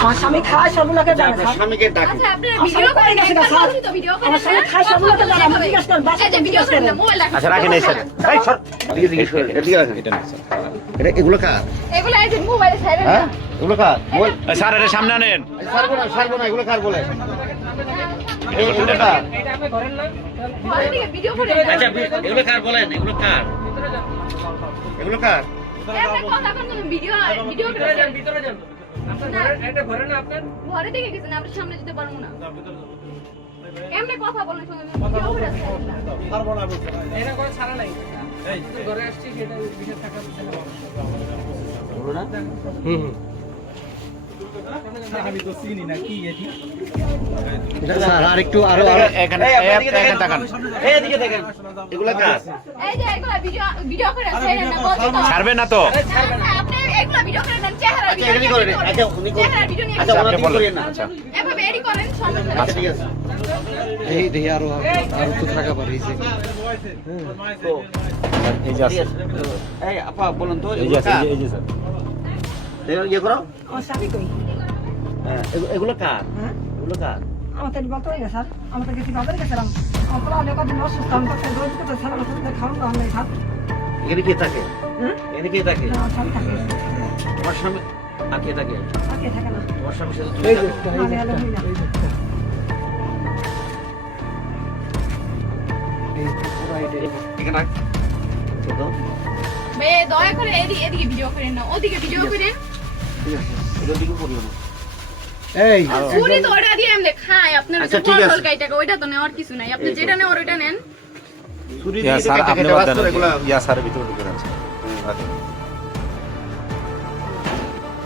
আমার স্বামী খায় সবগুলোকে জানে স্যার। স্বামীকে ডাকুন। আচ্ছা আপনি ভিডিও করে গেছেন স্যার। ভিডিও করে আমার স্বামী খায় সবগুলোকে জানে। আমি জিজ্ঞেস করেন বাসা এই যে ভিডিও করেন না মোবাইল রাখেন। আচ্ছা রাখেন এই স্যার এই সর এদিকে জিজ্ঞেস করেন, এদিকে রাখেন। এটা না স্যার এগুলো কার? এগুলো এই যে মোবাইলে ছাইরেন হ্যাঁ? না। এগুলো কার? মোবাইল এই স্যার এটা সামনে আনেন ছাড়বো না, এগুলো কার বলে? এগুলো কার? ঘরে থেকে ভিডিও করে না। আচ্ছা, এগুলো কার বলেন? এগুলো কার? এগুলো কার? এমনি কথা কোন ভিডিও ভিডিও করে যান ভিতরে যান। এটা ঘরে না আপনার? ঘরে থেকে গেছেন আমরা সামনে যেতে পারবো না। এমনি কথা বলেন সঙ্গে ভিডিও করে ছাইরেন না। এটা করে ছাড়া নাই। ঘরে আসছি সেটা বিশেষ টাকা দিতে হবে। বলো না? আমি তো চিনি না কি এটি। স্যার আর একটু আরো এখানে এখানে তাকান এদিকে দেখেন। এগুলো কার? এই যে এগুলো ভিডিও করে ছাইরেন না বলছি তো। ছাড়বেন না তো আপনি এগুলো ভিডিও করে নেন চেহারা আচ্ছা, এগুলি করে নিন। আচ্ছা, উনি করে চেহারা ভিডিও নিয়ে আচ্ছা, আপনি ওনাকে বলেন করিয়ে না। আচ্ছা এভাবে এডি করেন সমস্যা আচ্ছা, ঠিক আছে। এই দেখি আরো তো থাকা পারে এই যে তো, এই যে আছে এই আপা বলুন তো, এই যে এগুলো আছে কার? এই যে স্যার ইয়ে করো। আমার স্বামী কই? হ্যাঁ, এগুলো কার? হ্যাঁ? এগুলো কার? আমার তো বলতে হয় না স্যার। আমার তো গেছি বাজারে গেছিলাম। আমার তো অনেক দিন অসুস্থ। আমি তো রোজ করতে স্যার আমার সাথে খাওয়ান দাওয়ান নেই স্যার। এখানে কে থাকে? হ্যাঁ? এখানে কে থাকে? আমার স্বামী থাকে। তোমার স্বামী আর কে থাকে? আর কে থাকে না? তোমার স্বামীর সাথে তুমি এই থাকো? যে আমি হলো হই না। এই পুরো আইডিয়া এখানে রাখ। তো দাও। বে দয়া করে এদিকে ভিডিও করেন না ওদিকে ভিডিও করেন ঠিক আছে, এগুলো দিকে করিও না। এই চুরি তো ওটা দিয়ে এমনি খায় আপনার আচ্ছা, যে ঠিক আছে। কল কাইটাকে ওইটা তো নেওয়ার কিছু নাই আপনি যেটা নেওয়ার ওইটা নেন ছুরি ইয়া দিয়ে স্যার কেটে আপনি কেটে বাদ বাদ করে দেন এগুলো। ইয়া স্যারের ভিতরে ঢুকে যাচ্ছে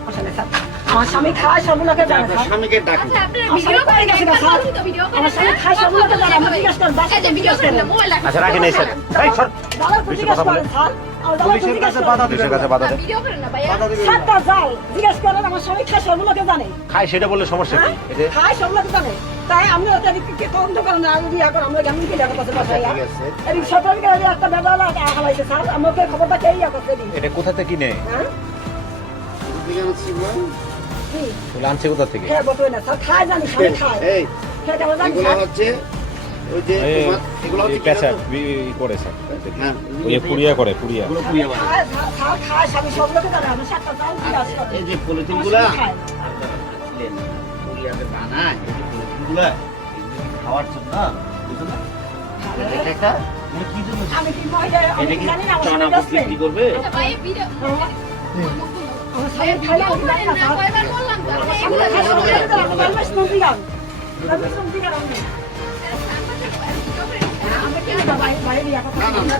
আসলে স্যার আমার স্বামী খায় সবগুলোকে জানে আপনার স্যার। স্বামীকে ডাকুন। আচ্ছা আপনি আমার ভিডিও স্বামী করে গেছে গেছেন স্যার। তো ভিডিও করে আমার স্বামী খায় সবগুলোকে জানে। আমি জিজ্ঞেস করেন বাসা এই যে ভিডিও করেন না মোবাইল রাখেন আচ্ছা রাখেন এই স্যার এই সর দালাল তো বেশি জিজ্ঞেস কথা বলে। করেন স্যার। আমার দালাল তো পুলিশের জিজ্ঞেস কাছে করেন। বাধা পুলিশের কাছে বাধা দেন ভিডিও করেন না ভাইয়া বাধা দিবেন না। সাতটা জাল জিজ্ঞেস করেন আমার স্বামী খায় সবগুলোকে জানে। খাই সেটা বললে সমস্যা কি এই যে খায় সবগুলোকে জানে। তাই আমি ওটা দিকে তদন্ত করেন না আমি ইয়া করে আমরা কেমন কি জায়গা পাশে বাসায় ঠিক আছে। এই সরকারকে একটা বেদালা হালাইছে স্যার আমাকে খবরটা কে ইয়া করতে দিন এটা কোথা থেকে কিনে হ্যাঁ এদিকে আনছি বল। কি এগুলো আনছে কোথা থেকে হ্যাঁ বলতে না স্যার খায় জানি স্বামী খায় এই খেয়ে কেমন জানি এগুলো স্যার হচ্ছে ওই যে তোমার এগুলো হচ্ছে কি পেঁচা জানো? করে স্যার হ্যাঁ, ওই যে পুড়িয়া করে পুড়িয়া এগুলো পুড়িয়ে বানায়। খায় স্যার খায় স্বামী সবগুলোকে জানে আমি সাতটা জাল দিয়ে আসি এই যে পলিথিন গুলা খায়। পুড়িয়াতে বানায়, এই যে পলিথিন গুলা এগুলো খাওয়ার জন্য, বুঝছো না? এটা একটা মানে কি জন্য? আমি কি মহিলা আমি এটা কি কি জানি না আমার চানা স্বামী বুঝ বিক্রি করবে? আচ্ছা ভাই ভিডিও আমার স্বামী খাইলে আমি জানি না স্যার কয়বার বললাম তো আপনি এগুলো খায় সবগুলোকে জানে আমি বালবাস নদী গান বালবাস নদী গান আমি কি না ভাই ভাই ইয়া কথা না